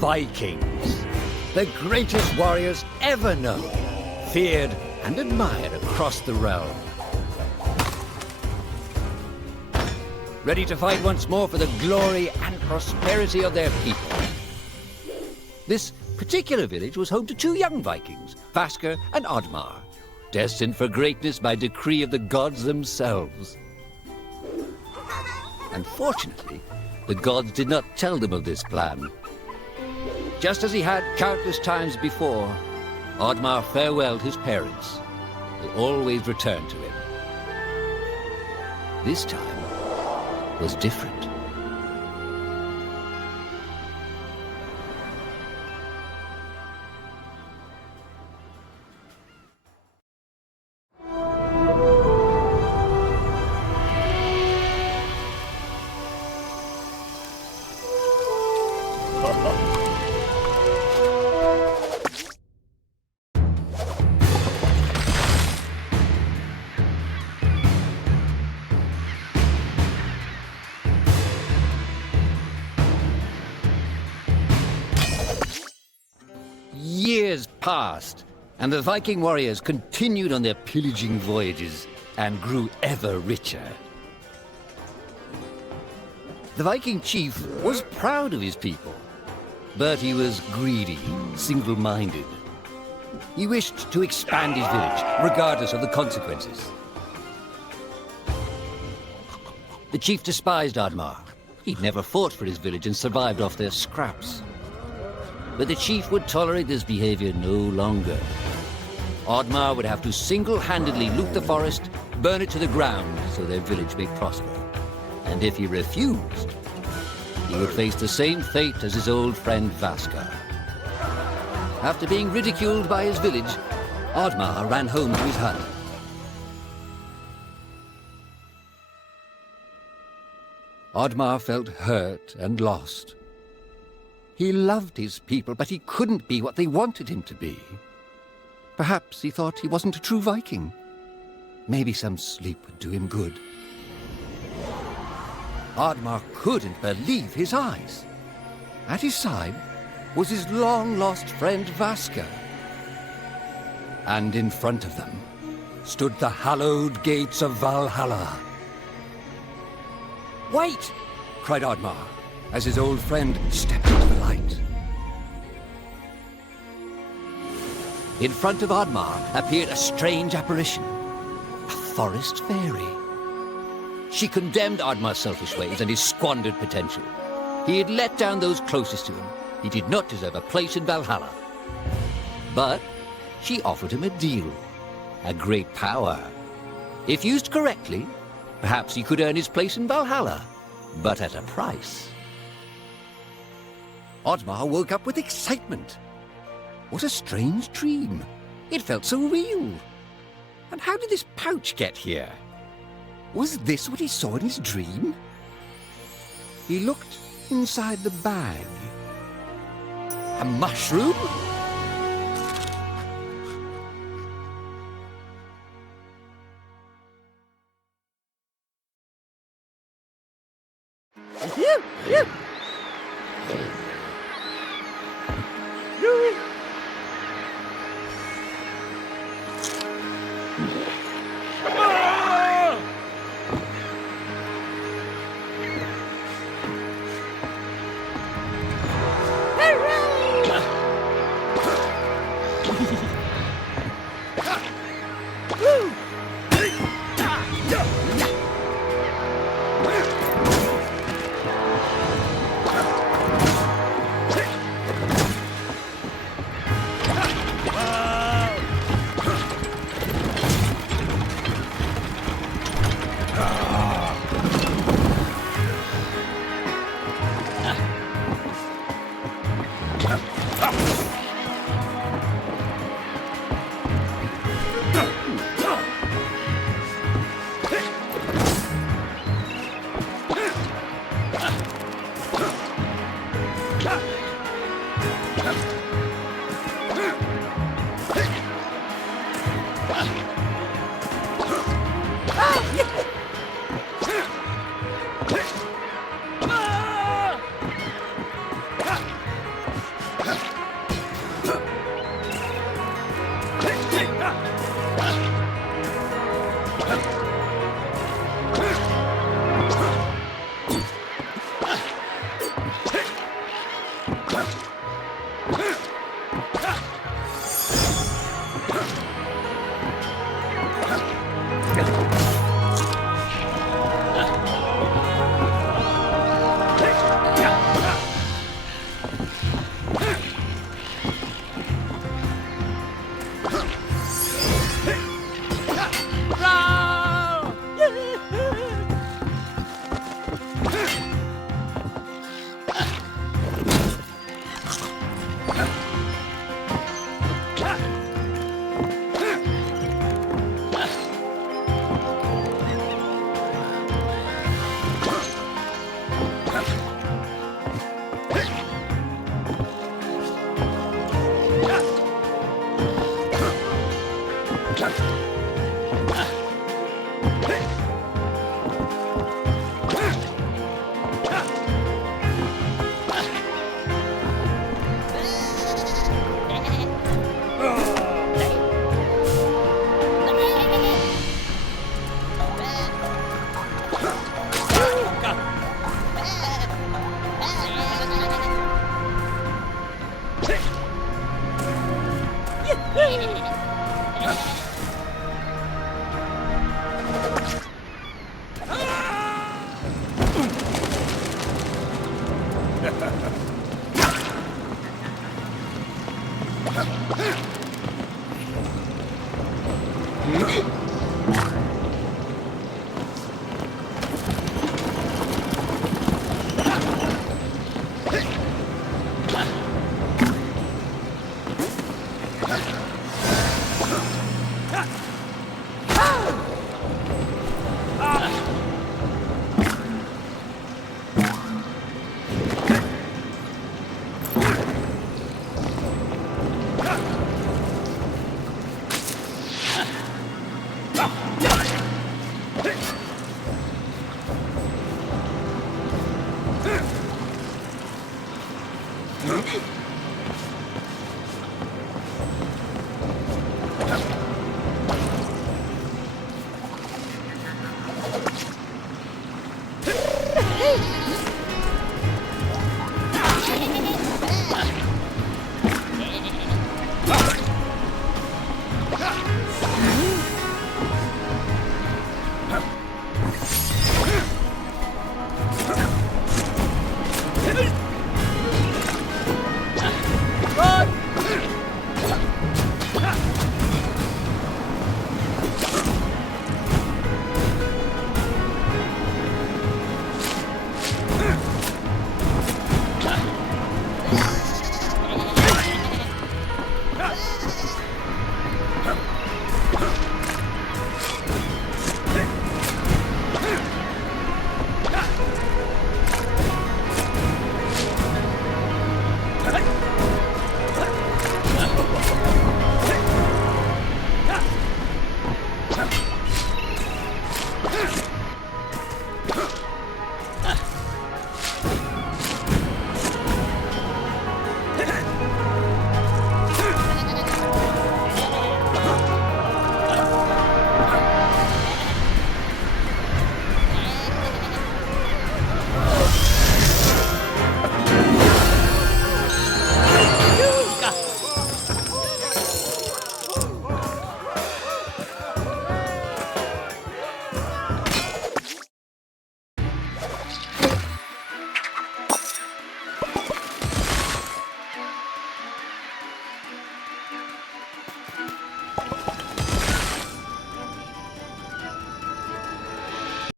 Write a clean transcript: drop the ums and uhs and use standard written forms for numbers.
Vikings, the greatest warriors ever known, feared and admired across the realm. Ready to fight once more for the glory and prosperity of their people. This particular village was home to two young Vikings, Vasker and Oddmar, destined for greatness by decree of the gods themselves. Unfortunately, the gods did not tell them of this plan. Just as he had countless times before, Oddmar farewelled his parents. They always returned to him. This time was different. Years passed, and the Viking warriors continued on their pillaging voyages and grew ever richer. The Viking chief was proud of his people, but he was greedy, single-minded. He wished to expand his village, regardless of the consequences. The chief despised Oddmar. He'd never fought for his village and survived off their scraps. But the chief would tolerate this behavior no longer. Oddmar would have to single-handedly loot the forest, burn it to the ground so their village may prosper. And if he refused, he would face the same fate as his old friend Vasker. After being ridiculed by his village, Oddmar ran home to his hut. Oddmar felt hurt and lost. He loved his people, but he couldn't be what they wanted him to be. Perhaps he thought he wasn't a true Viking. Maybe some sleep would do him good. Oddmar couldn't believe his eyes. At his side was his long-lost friend Vasker. And in front of them stood the hallowed gates of Valhalla. "Wait!" cried Oddmar, as his old friend stepped into the light. In front of Oddmar appeared a strange apparition, a forest fairy. She condemned Oddmar's selfish ways and his squandered potential. He had let down those closest to him. He did not deserve a place in Valhalla. But she offered him a deal, a great power. If used correctly, perhaps he could earn his place in Valhalla, but at a price. Oddmar woke up with excitement. What a strange dream. It felt so real. And how did this pouch get here? Was this what he saw in his dream? He looked inside the bag. A mushroom? Huh?